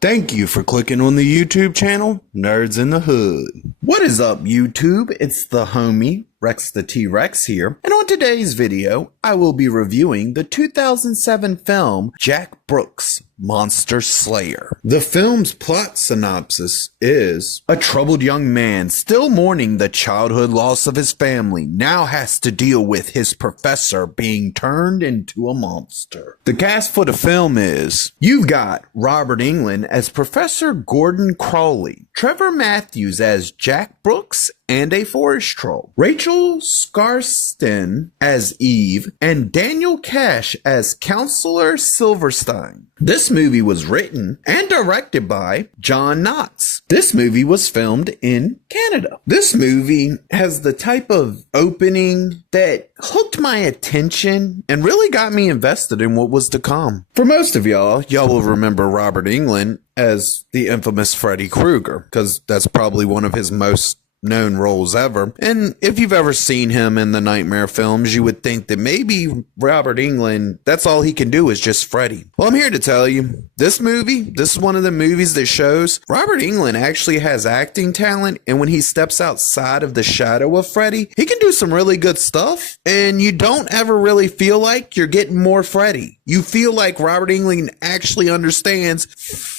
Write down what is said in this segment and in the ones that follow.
Thank you for clicking on the YouTube channel, Nerds in the Hood. What is up, YouTube? It's the homie, Rex the T-Rex here, and on today's video, I will be reviewing the 2007 film Jack Brooks' Monster Slayer. The film's plot synopsis is: a troubled young man still mourning the childhood loss of his family now has to deal with his professor being turned into a monster. The cast for the film is: you've got Robert Englund as Professor Gordon Crawley, Trevor Matthews as Jack Brooks and a forest troll, Rachel Skarsten as Eve, and Daniel Cash as Counselor Silverstein. This movie was written and directed by John Knotts. This movie was filmed in Canada. This movie has the type of opening that hooked my attention and really got me invested in what was to come. For most of y'all will remember Robert Englund as the infamous Freddy Krueger, because that's probably one of his most known roles ever. And if you've ever seen him in the Nightmare films, you would think that maybe Robert Englund, that's all he can do is just Freddy. Well, I'm here to tell you, this is one of the movies that shows Robert Englund actually has acting talent, and when he steps outside of the shadow of Freddy, he can do some really good stuff, and you don't ever really feel like you're getting more Freddy. You feel like Robert Englund actually understands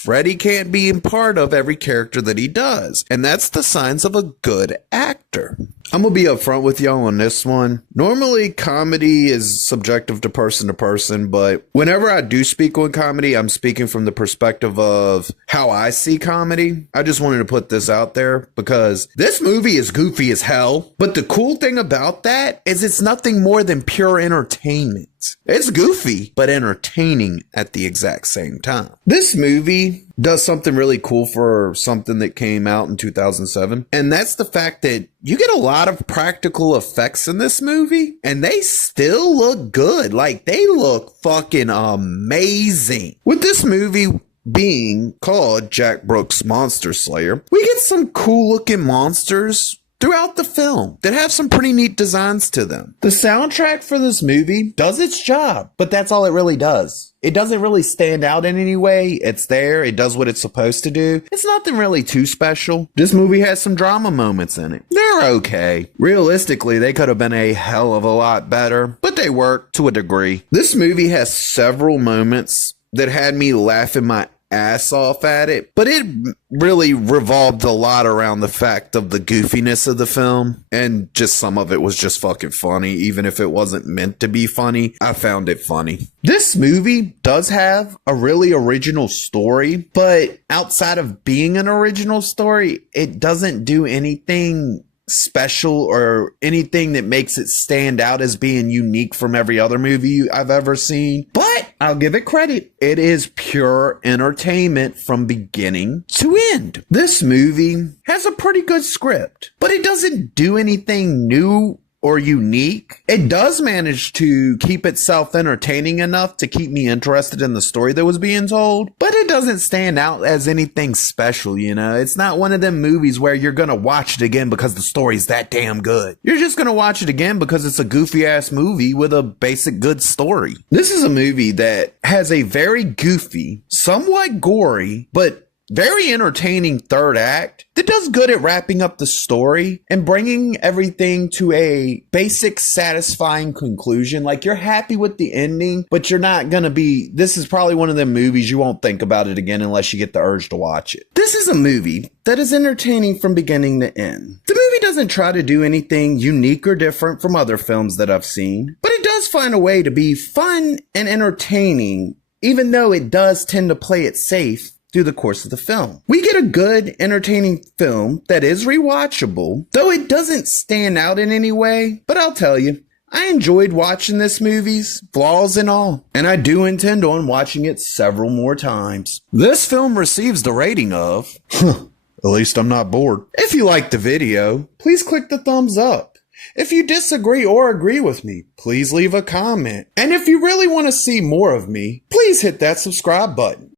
Freddy can't be in part of every character that he does, and that's the signs of a good actor. I'm gonna be upfront with y'all on this one. Normally, comedy is subjective to person, but whenever I do speak on comedy, I'm speaking from the perspective of how I see comedy. I just wanted to put this out there because this movie is goofy as hell, but the cool thing about that is it's nothing more than pure entertainment. It's goofy, but entertaining at the exact same time. This movie does something really cool for something that came out in 2007, and that's the fact that you get a lot of practical effects in this movie, and they still look good. Like, they look fucking amazing. With this movie being called Jack Brooks' Monster Slayer, we get some cool looking monsters throughout the film that have some pretty neat designs to them. The soundtrack for this movie does its job, but that's all it really does. It doesn't really stand out in any way. It's there. It does what it's supposed to do. It's nothing really too special. This movie has some drama moments in it. They're okay. Realistically, they could have been a hell of a lot better, but they work to a degree. This movie has several moments that had me laughing my ass off at it, but it really revolved a lot around the fact of the goofiness of the film, and just some of it was just fucking funny. Even if it wasn't meant to be funny, I found it funny. This movie does have a really original story, but outside of being an original story, it doesn't do anything special or anything that makes it stand out as being unique from every other movie I've ever seen. But I'll give it credit. It is pure entertainment from beginning to end. This movie has a pretty good script, but it doesn't do anything new or unique. It does manage to keep itself entertaining enough to keep me interested in the story that was being told, but it doesn't stand out as anything special, you know? It's not one of them movies where you're gonna watch it again because the story's that damn good. You're just gonna watch it again because it's a goofy ass movie with a basic good story. This is a movie that has a very goofy, somewhat gory, but very entertaining third act that does good at wrapping up the story and bringing everything to a basic, satisfying conclusion. Like, you're happy with the ending, but you're not gonna be, this is probably one of them movies you won't think about it again unless you get the urge to watch it. This is a movie that is entertaining from beginning to end. The movie doesn't try to do anything unique or different from other films that I've seen, but it does find a way to be fun and entertaining, even though it does tend to play it safe through the course of the film. We get a good, entertaining film that is rewatchable, though it doesn't stand out in any way. But I'll tell you, I enjoyed watching this movie's flaws and all, and I do intend on watching it several more times. This film receives the rating of, at least I'm not bored. If you liked the video, please click the thumbs up. If you disagree or agree with me, please leave a comment. And if you really want to see more of me, please hit that subscribe button.